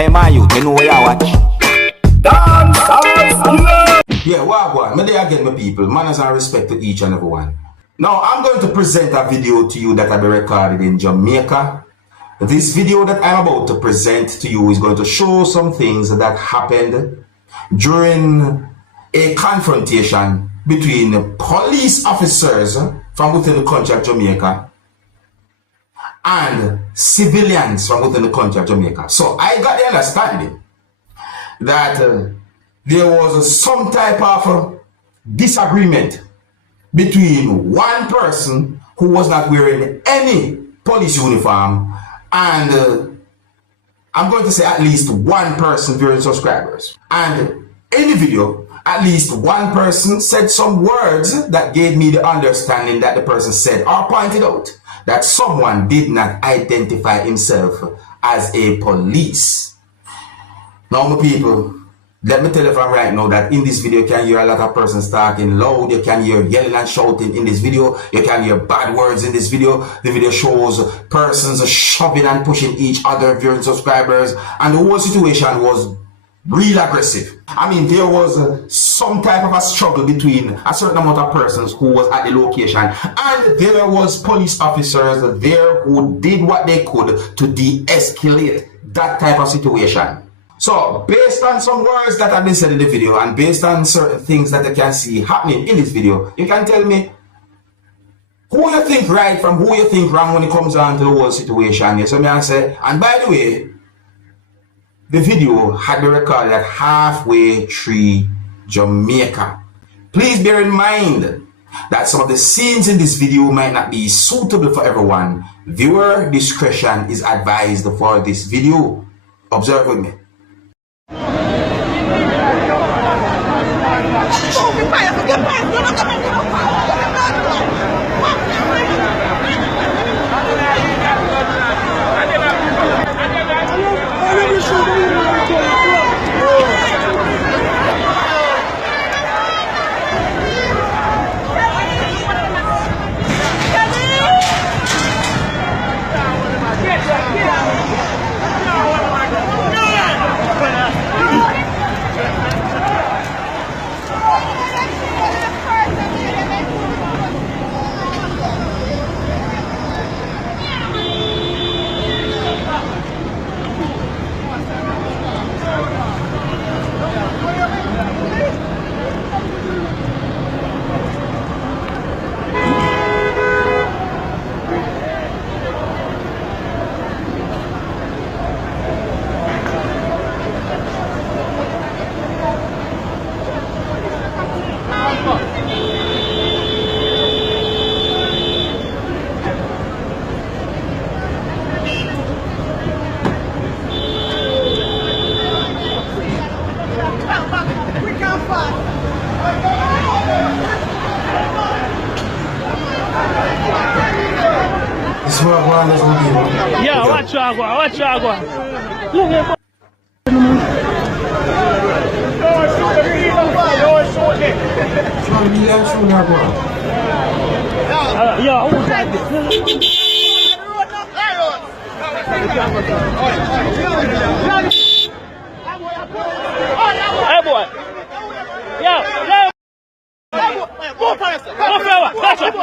Hey man, you know where you watch? Dancehall skilla. Yeah, wagwan. Me there again, my people. Manners and respect to each and every one. Now, I'm going to present a video to you that I've been recorded in Jamaica. This video that I'm about to present to you is going to show some things that happened during a confrontation between police officers from within the country of Jamaica and civilians from within the country of Jamaica. So I got the understanding that there was some type of disagreement between one person who was not wearing any police uniform and I'm going to say at least one person viewing subscribers. And in the video, at least one person said some words that gave me the understanding that the person said or pointed out that someone did not identify himself as a police. Now, my people, let me tell you from right now that in this video you can hear a lot of persons talking loud, you can hear yelling and shouting in this video, you can hear bad words in this video. The video shows persons shoving and pushing each other, viewing subscribers, and the whole situation was real aggressive. I mean, there was some type of a struggle between a certain amount of persons who was at the location, and there was police officers there who did what they could to de-escalate that type of situation. So, based on some words that have been said in the video, and based on certain things that you can see happening in this video, you can tell me who you think right from who you think wrong when it comes down to the whole situation. Yes, so I say, and by the way, the video had been recorded at halfway through Jamaica. Please bear in mind that some of the scenes in this video might not be suitable for everyone. Viewer discretion is advised for this video. Observe with me. Yeah, watch agua. Look here. Hey boy. Yeah. Go forward. Touch it.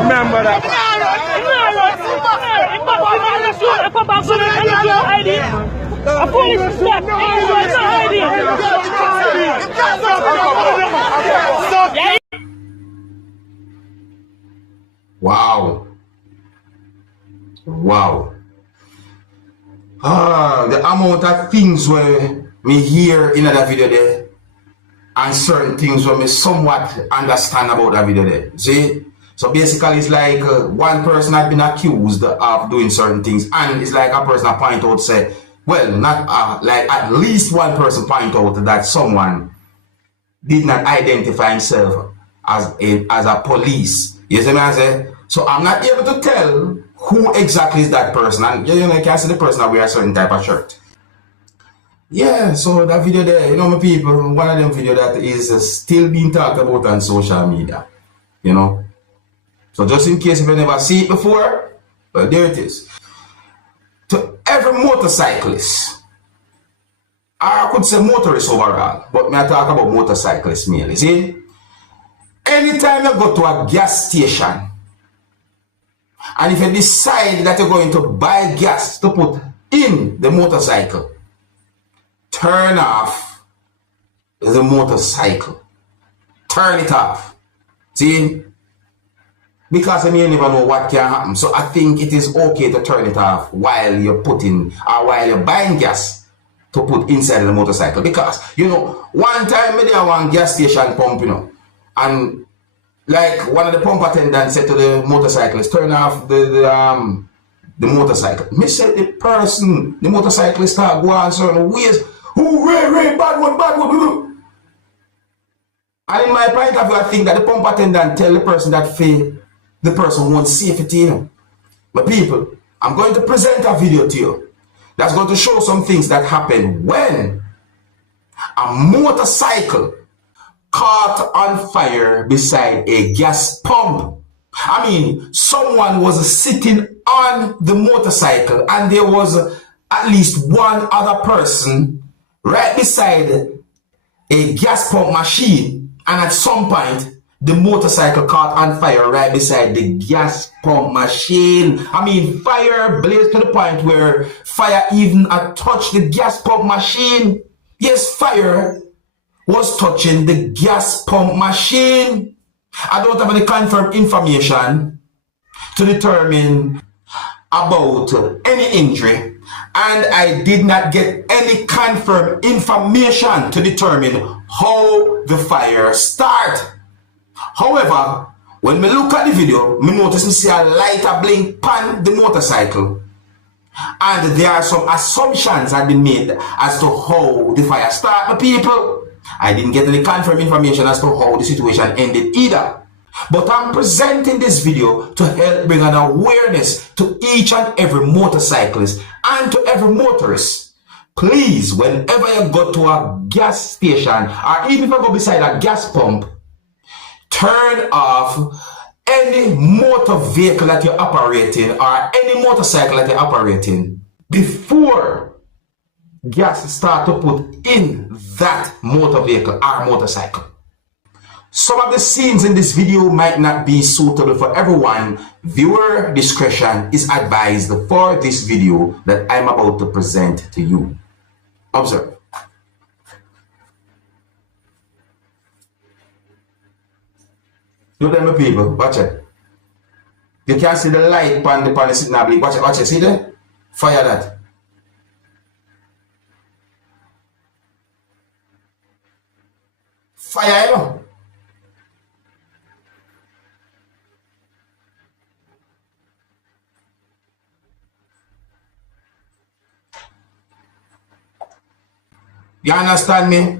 Remember that. Wow. Wow. The amount of things where me hear in that video there and certain things where me somewhat understand about that video there. See? So basically it's like one person had been accused of doing certain things, and it's like a person point out say, well, not like at least one person point out that someone did not identify himself as a police. You see what I say? So I'm not able to tell who exactly is that person, and you know, I can see the person that wear a certain type of shirt. Yeah, so that video there, you know, my people, one of them video that is still being talked about on social media, you know. So just in case if you never see it before, well, there it is. To every motorcyclist, I could say motorist overall, but may I talk about motorcyclists mainly. See, anytime you go to a gas station, and if you decide that you're going to buy gas to put in the motorcycle, turn off the motorcycle. Turn it off. See? Because I mean, you never know what can happen. So I think it is okay to turn it off while you're putting, or while you're buying gas to put inside the motorcycle. Because, you know, one time I did one gas station pump, you know, and like one of the pump attendants said to the motorcyclist, turn off the motorcycle. Me said the motorcyclist start going certain ways. Who bad one. And in my point of view, I think that the pump attendant tell the person that the person wants safety, you know. But people, I'm going to present a video to you that's going to show some things that happen when a motorcycle caught on fire beside a gas pump. I mean, someone was sitting on the motorcycle and there was at least one other person right beside a gas pump machine, and at some point the motorcycle caught on fire right beside the gas pump machine. I mean, fire blazed to the point where fire even touched the gas pump machine. Yes, fire was touching the gas pump machine. I don't have any confirmed information to determine about any injury, and I did not get any confirmed information to determine how the fire started. However, when me look at the video, me notice me see a lighter blink on the motorcycle, and there are some assumptions that have been made as to how the fire started. People, I didn't get any confirmed information as to how the situation ended either. But I'm presenting this video to help bring an awareness to each and every motorcyclist and to every motorist. Please, whenever you go to a gas station, or even if you go beside a gas pump, turn off any motor vehicle that you're operating or any motorcycle that you're operating before gas start to put in that motor vehicle or motorcycle. Some of the scenes in this video might not be suitable for everyone. Viewer discretion is advised for this video that I'm about to present to you. Observe. Look at me, people. Watch it. You can see the light on the signal blink. Watch it. See there? Fire that. Fire, you know. You understand me?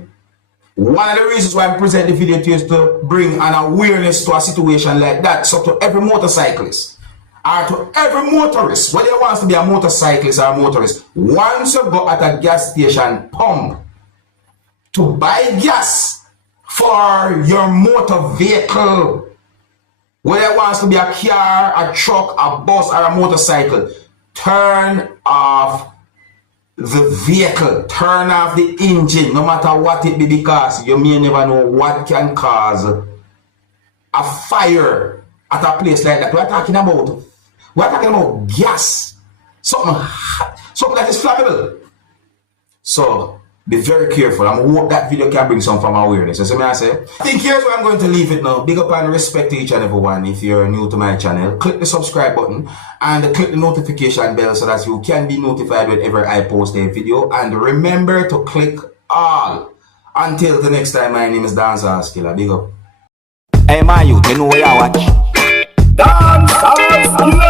One of the reasons why I present the video to you is to bring an awareness to a situation like that. So to every motorcyclist, or to every motorist, whether you want to be a motorcyclist or a motorist, once you go at a gas station pump to buy gas for your motor vehicle, whether it wants to be a car, a truck, a bus, or a motorcycle, turn off the vehicle, turn off the engine, no matter what it be, because you may never know what can cause a fire at a place like that. We're talking about gas, something that is flammable. So be very careful. I hope that video can bring some from awareness. So I say, I think here's where I'm going to leave it now. Big up and respect to each and every one. If you're new to my channel, click the subscribe button and click the notification bell so that you can be notified whenever I post a video. And remember to click all. Until the next time, my name is Dancehall Skilla. Big up. Hey, my youth, you know where you watch. Dancehall skilla.